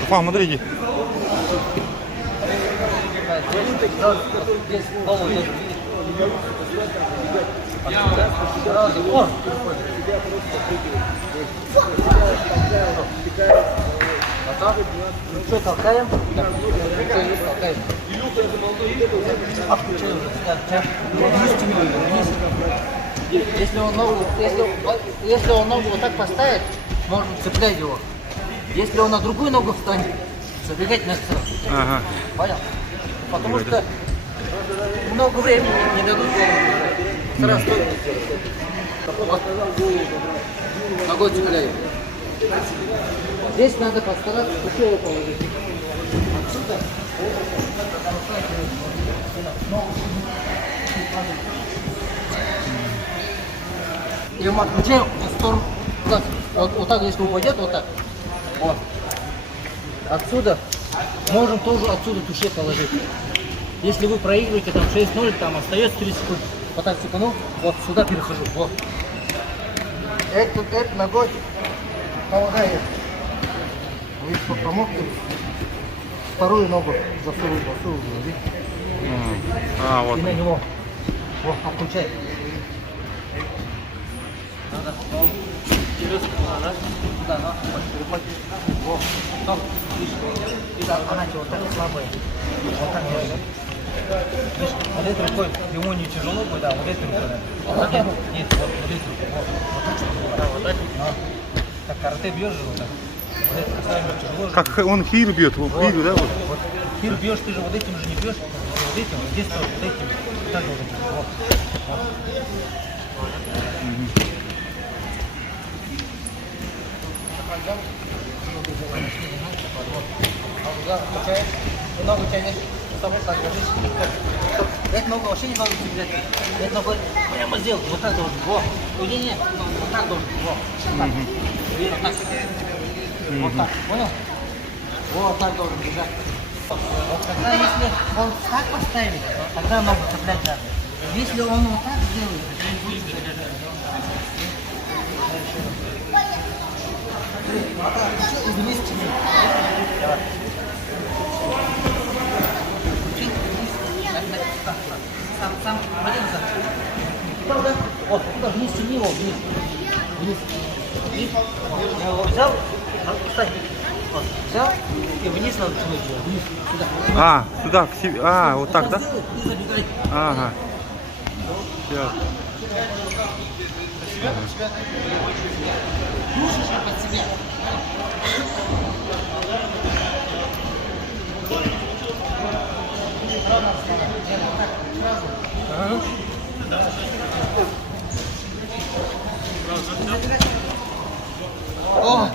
Руфан, смотри, иди. Что, толкаем? Толкаем. Если он ногу вот так поставит, можно цеплять его. Если он на другую ногу встанет, забегать на сцену. Ага. Понял? Потому что много времени не дадут голову. Сразу стоит. Вот. Ногой цепляю. Здесь надо постараться кушеву положить. Отсюда. И мы отключаем в сторону. Вот так, если упадет, вот так. Вот. Отсюда можем тоже отсюда туше положить. Если вы проигрываете там 6-0, там остается 30 секунд. Вот так цепанул, вот сюда перехожу. Вот. Эту ногой полагаю. Вы помогли? Вторую ногу засунул. Вот. И на него. Вот, отключай. Да, переходи. Вот, стоп. И да, она вот так слабая. Вот так делай. Видишь, вот этой рукой ему не тяжело будет, да, вот этой рукой. Вот так, нет, вот этой рукой. Вот так, да, вот так. Так, карате бьешь же вот так. Вот этой рукой тяжело. Как он хир бьет, хир, да? Вот. Вот хир бьешь, ты же вот этим же не бьешь. Вот этим, вот здесь тоже, вот этим. Так вот этим. Вот. Включаешь, ногу тянешь, с тобой так держишь. Эту ногу вообще не надо цеплять. Эту ногу прямо сделать, вот так должен. Во. Не, вот так должен. Во. Вот так. Вот так. Вот так. Понял? Вот так должен держать. Вот когда если он так поставит, тогда ногу цеплять надо. Если он вот так сделает, то не будет держать. Вниз тяни. Давай. Сам один назад. Туда. Вот, туда вниз тяни его, вниз. Вниз. Я его взял, встань. Вот, взял и вниз надо тянуть его. Вниз, сюда. Сюда, к себе. Вот так, да? И забегай. Ага. Все. Душишь под себя. О!